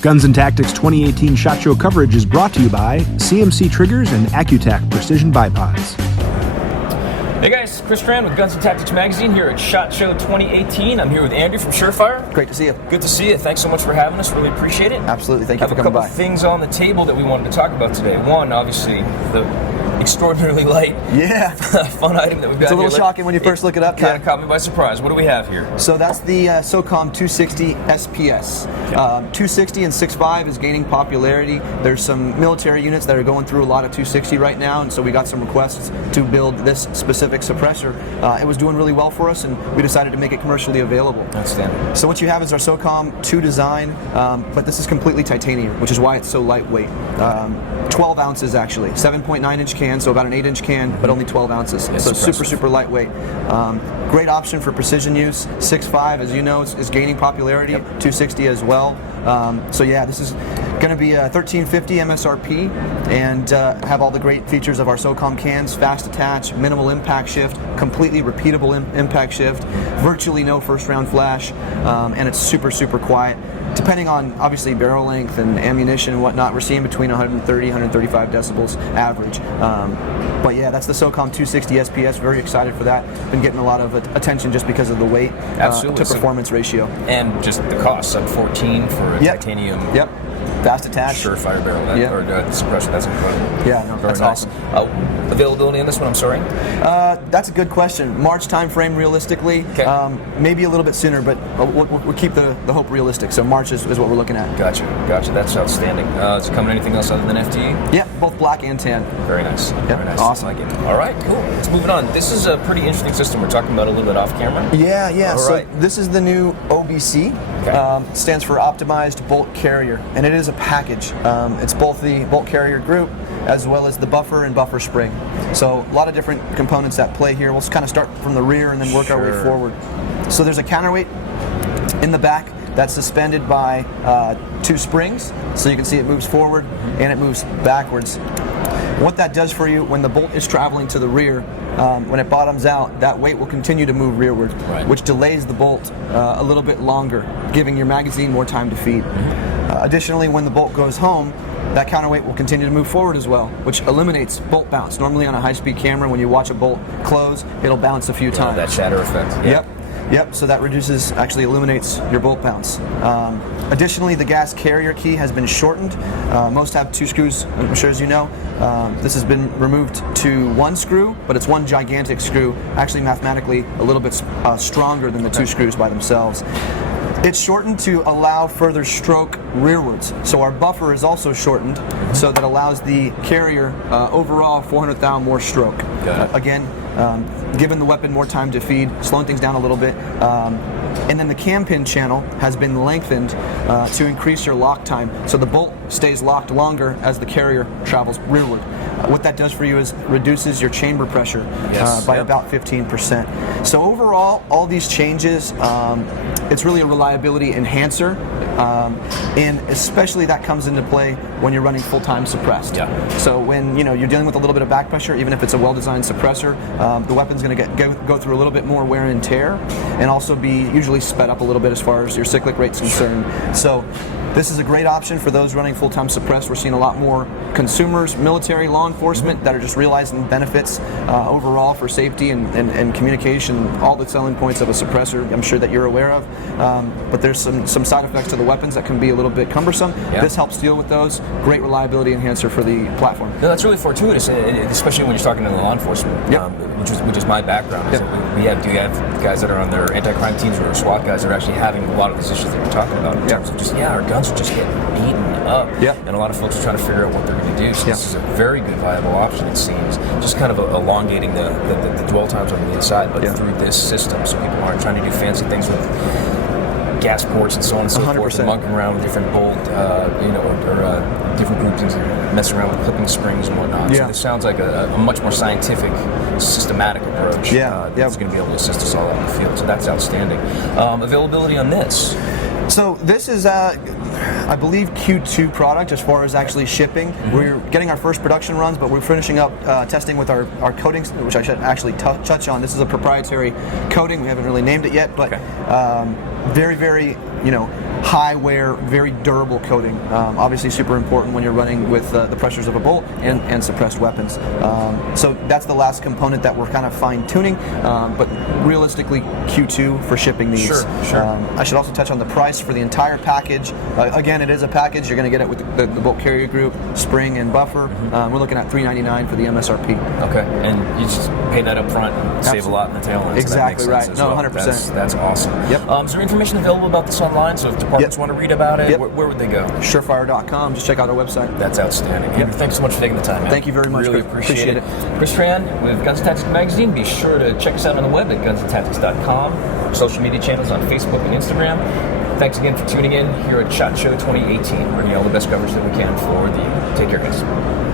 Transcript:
Guns and Tactics 2018 SHOT Show coverage is brought to you by CMC Triggers and Accutac Precision Bipods. Hey guys, Chris Strand with Guns and Tactics Magazine here at SHOT Show 2018. I'm here with Andrew from Surefire. Great to see you. Good to see you. Thanks so much for having us. Really appreciate it. Absolutely. Thank you for coming by. I have a couple things on the table that we wanted to talk about today. One, obviously, the extraordinarily light fun item that we've got. It's a little shocking when you first look it up. Kind of caught me by surprise. What do we have here? So that's the SOCOM 260 SPS. Okay. 260 and 6.5 is gaining popularity. There's some military units that are going through a lot of 260 right now, and so we got some requests to build this specific suppressor. It was doing really well for us, and we decided to make it commercially available. Outstanding. So what you have is our SOCOM 2 design, but this is completely titanium, which is why it's so lightweight. 12 ounces actually, 7.9 inch can, so about an 8 inch can, but only 12 ounces. Yes, so super lightweight. Great option for precision use. 6.5, as you know, is gaining popularity. Yep. 260 as well. So yeah, this is going to be a $1350 MSRP and have all the great features of our SOCOM cans: fast attach, minimal impact shift, completely repeatable impact shift, virtually no first round flash, and it's super quiet. Depending on, obviously, barrel length and ammunition and whatnot, we're seeing between 130, 135 decibels average. But yeah, that's the SOCOM 260 SPS. Very excited for that. Been getting a lot of attention just because of the weight to performance ratio. And just the cost, sub 14 for a titanium. Yep. Fast attach. Surefire barrel, or suppressor. That's incredible. Yeah, no, very that's nice. Awesome. Availability on this one, I'm sorry? That's a good question. March time frame, realistically. Okay. Maybe a little bit sooner, but we'll keep the hope realistic. So March is what we're looking at. Gotcha. That's outstanding. Is it coming anything else other than FTE? Yeah, both black and tan. Very nice. Yep. Very nice. Awesome. I like it. All right, cool. Let's move it on. This is a pretty interesting system. We're talking about a little bit off camera. Yeah. All so right. this is the new OBC. Okay. Stands for Optimized Bolt Carrier, and it is a package. It's both the bolt carrier group as well as the buffer and buffer spring. So a lot of different components at play here. We'll kind of start from the rear and then work our way forward. So there's a counterweight in the back that's suspended by 2 springs. So you can see it moves forward and it moves backwards. What that does for you when the bolt is traveling to the rear, when it bottoms out, that weight will continue to move rearward, which delays the bolt a little bit longer, giving your magazine more time to feed. Additionally, when the bolt goes home, that counterweight will continue to move forward as well, which eliminates bolt bounce. Normally on a high-speed camera, when you watch a bolt close, it'll bounce a few times. That shatter effect. Yeah. Yep, so that actually eliminates your bolt bounce. Additionally, the gas carrier key has been shortened. Most have 2 screws, I'm sure as you know. This has been removed to 1 screw, but it's 1 gigantic screw, actually mathematically a little bit stronger than the 2 screws by themselves. It's shortened to allow further stroke rearwards. So our buffer is also shortened, so that allows the carrier overall 400 thou more stroke. Again, giving the weapon more time to feed, slowing things down a little bit. And then the cam pin channel has been lengthened to increase your lock time, so the bolt stays locked longer as the carrier travels rearward. What that does for you is reduces your chamber pressure by about 15%. So overall, all these changes, it's really a reliability enhancer, and especially that comes into play when you're running full-time suppressed. So when you're dealing with a little bit of back pressure, even if it's a well-designed suppressor, the weapon's going to go through a little bit more wear and tear, and also be usually sped up a little bit as far as your cyclic rate's concerned. So this is a great option for those running full-time suppressed. We're seeing a lot more consumers, military, law enforcement that are just realizing benefits overall for safety and communication, all the selling points of a suppressor, I'm sure that you're aware of. But there's some side effects to the weapons that can be a little bit cumbersome. This helps deal with those. Great reliability enhancer for the platform. No, that's really fortuitous, especially when you're talking to the law enforcement, which is my background. We have guys that are on their anti-crime teams or SWAT guys that are actually having a lot of these issues that we're talking about in terms of just, our guns are just getting beaten up. And a lot of folks are trying to figure out what they're going to do. So this is a very good, viable option, it seems. Just kind of elongating the dwell times on the inside, but through this system, so people aren't trying to do fancy things with gas ports and so on and so 100%. Forth, and monkeying around with different bolt, or different groupings and messing around with clipping springs and whatnot. So this sounds like a much more scientific, systematic approach. That's going to be able to assist us all out in the field. So that's outstanding. Availability on this? So this is, I believe, Q2 product as far as actually shipping. We're getting our first production runs, but we're finishing up testing with our coatings, which I should actually touch on. This is a proprietary coating. We haven't really named it yet, but very, very, high wear, very durable coating. Obviously super important when you're running with the pressures of a bolt and suppressed weapons. So that's the last component that we're kind of fine tuning, but realistically Q2 for shipping these. Sure. I should also touch on the price for the entire package. Again, it is a package. You're going to get it with the bolt carrier group, spring, and buffer. We're looking at $399 for the MSRP. Okay, and you just pay that up front and save a lot in the tail end. Exactly so that makes right. sense as No, well. 100%. That's awesome. Yep. Is there information available about this online? So if departments want to read about it, where would they go? Surefire.com. Just check out our website. That's outstanding. Andrew, thanks so much for taking the time, man. Thank you very much. Really appreciate it. Chris Tran with Guns and Tactics Magazine. Be sure to check us out on the web at gunsandtactics.com. Social media channels on Facebook and Instagram. Thanks again for tuning in here at SHOT Show 2018. Bringing you all the best coverage that we can for the. Take care, guys.